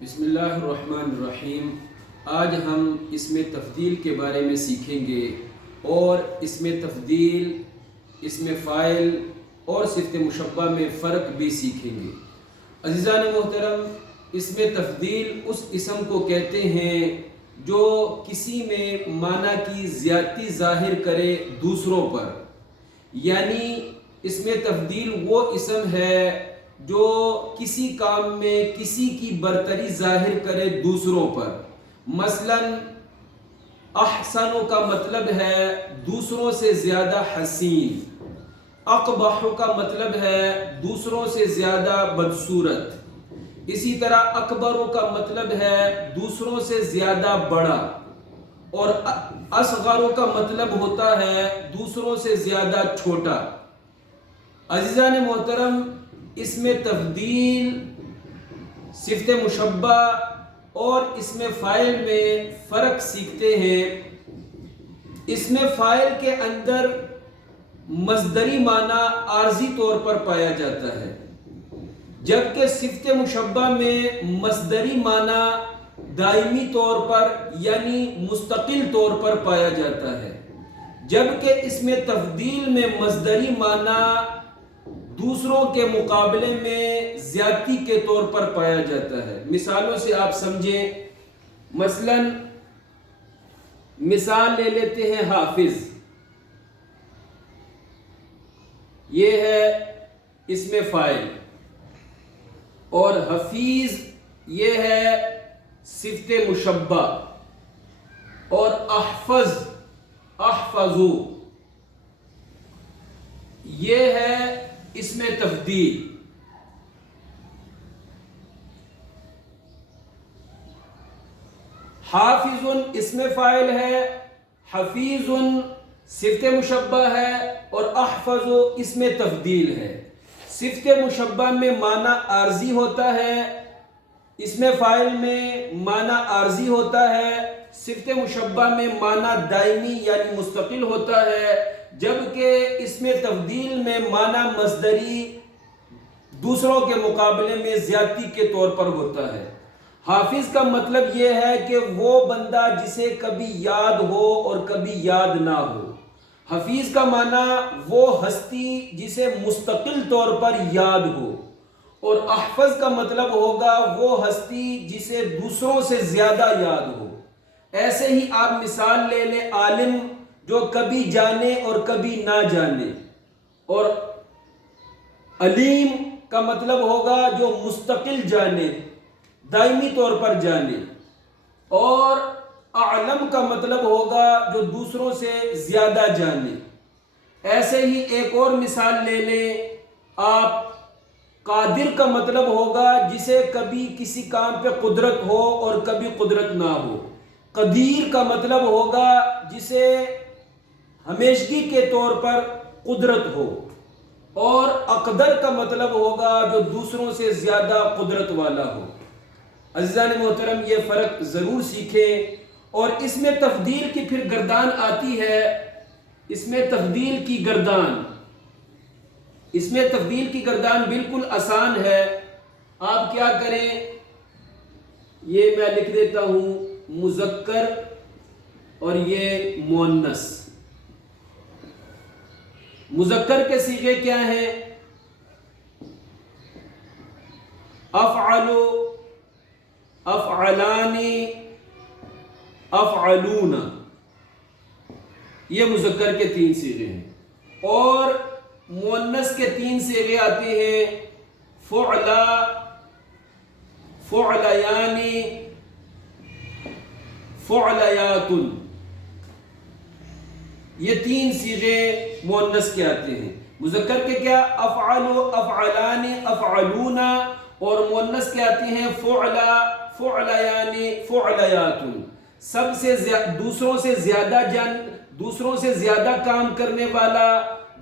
بسم اللہ الرحمن الرحیم۔ آج ہم اسم تفضیل کے بارے میں سیکھیں گے اور اسم تفضیل، اسم فاعل اور صفت مشبہ میں فرق بھی سیکھیں گے۔ عزیزان محترم، اسم تفضیل اس اسم کو کہتے ہیں جو کسی میں معنی کی زیادتی ظاہر کرے دوسروں پر، یعنی اسم تفضیل وہ اسم ہے جو کسی کام میں کسی کی برتری ظاہر کرے دوسروں پر۔ مثلا احسن کا مطلب ہے دوسروں سے زیادہ حسین، اقبح کا مطلب ہے دوسروں سے زیادہ بدصورت، اسی طرح اکبر کا مطلب ہے دوسروں سے زیادہ بڑا، اور اصغر کا مطلب ہوتا ہے دوسروں سے زیادہ چھوٹا۔ عزیزان محترم، اسم تفضیل، صفت مشبہ اور اسم فاعل میں فرق سیکھتے ہیں۔ اسم فاعل کے اندر مصدری معنی عارضی طور پر پایا جاتا ہے، جبکہ صفت مشبہ میں مصدری معنی دائمی طور پر یعنی مستقل طور پر پایا جاتا ہے، جبکہ اسم تفضیل میں مصدری معنی دوسروں کے مقابلے میں زیادتی کے طور پر پایا جاتا ہے۔ مثالوں سے آپ سمجھیں، مثلا مثال لے لیتے ہیں حافظ، یہ ہے اسم فاعل، اور حفیظ یہ ہے صفت مشبہ، اور احفظ، احفظو یہ ہے اسم تفضیل۔ حافظ اسم فاعل ہے، حفیظ صفت مشبہ ہے، اور احفظ اسم تفضیل ہے۔ صفت مشبہ میں معنی عارضی ہوتا ہے، اسم فاعل میں معنی عارضی ہوتا ہے، صفت مشبہ میں معنی دائمی یعنی مستقل ہوتا ہے، جبکہ اسم تفضیل میں معنی مصدری دوسروں کے مقابلے میں زیادتی کے طور پر ہوتا ہے۔ حافظ کا مطلب یہ ہے کہ وہ بندہ جسے کبھی یاد ہو اور کبھی یاد نہ ہو۔ حفیظ کا معنی وہ ہستی جسے مستقل طور پر یاد ہو، اور احفظ کا مطلب ہوگا وہ ہستی جسے دوسروں سے زیادہ یاد ہو۔ ایسے ہی آپ مثال لے لیں عالم جو کبھی جانے اور کبھی نہ جانے، اور علیم کا مطلب ہوگا جو مستقل جانے، دائمی طور پر جانے، اور اعلم کا مطلب ہوگا جو دوسروں سے زیادہ جانے۔ ایسے ہی ایک اور مثال لے لیں آپ، قادر کا مطلب ہوگا جسے کبھی کسی کام پہ قدرت ہو اور کبھی قدرت نہ ہو۔ قدیر کا مطلب ہوگا جسے ہمیشگی کے طور پر قدرت ہو، اور اقدر کا مطلب ہوگا جو دوسروں سے زیادہ قدرت والا ہو۔ عزیزان محترم، یہ فرق ضرور سیکھیں۔ اور اسم تفضیل کی پھر گردان آتی ہے، اسم تفضیل کی گردان، اسم تفضیل کی گردان بالکل آسان ہے۔ آپ کیا کریں، یہ میں لکھ دیتا ہوں مذکر اور یہ مؤنث۔ مذکر کے صیغے کیا ہیں؟ افعل، افعلان، افعلون، یہ مذکر کے 3 صیغے ہیں۔ اور مؤنث کے 3 صیغے آتے ہیں، فعلا، فعلیان، فعلیات، یہ 3 صیغے مؤنث کے آتے ہیں۔ مذکر کے کیا؟ افعل، افعلان، افعلون، اور مؤنث کے آتے ہیں فعلا، فعلیان، فعلیات۔ سب سے دوسروں سے زیادہ کام کرنے والا،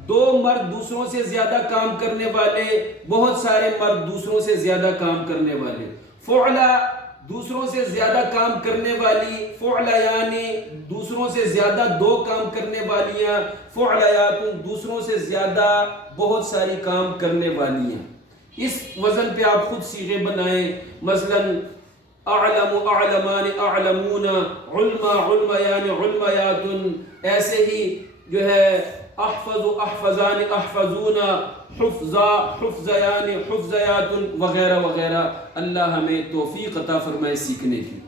2 مرد دوسروں سے زیادہ کام کرنے والے، بہت سارے مرد دوسروں سے زیادہ کام کرنے والے۔ فعلا دوسروں سے زیادہ کام کرنے والی، فعلیان دوسروں سے زیادہ 2 کام کرنے والیاں، فعلیات دوسروں سے زیادہ بہت ساری کام کرنے والیاں۔ اس وزن پہ آپ خود صیغے بنائیں۔ مثلا اعلم اعلمان اعلمون، علما علما یعنی علمیات، ایسے ہی جو ہے احفظ احفظان احفظون، حفظا حفظ یعنی حفظیات وغیرہ وغیرہ۔ اللہ ہمیں توفیق عطا فرمائے سیکھنے کی۔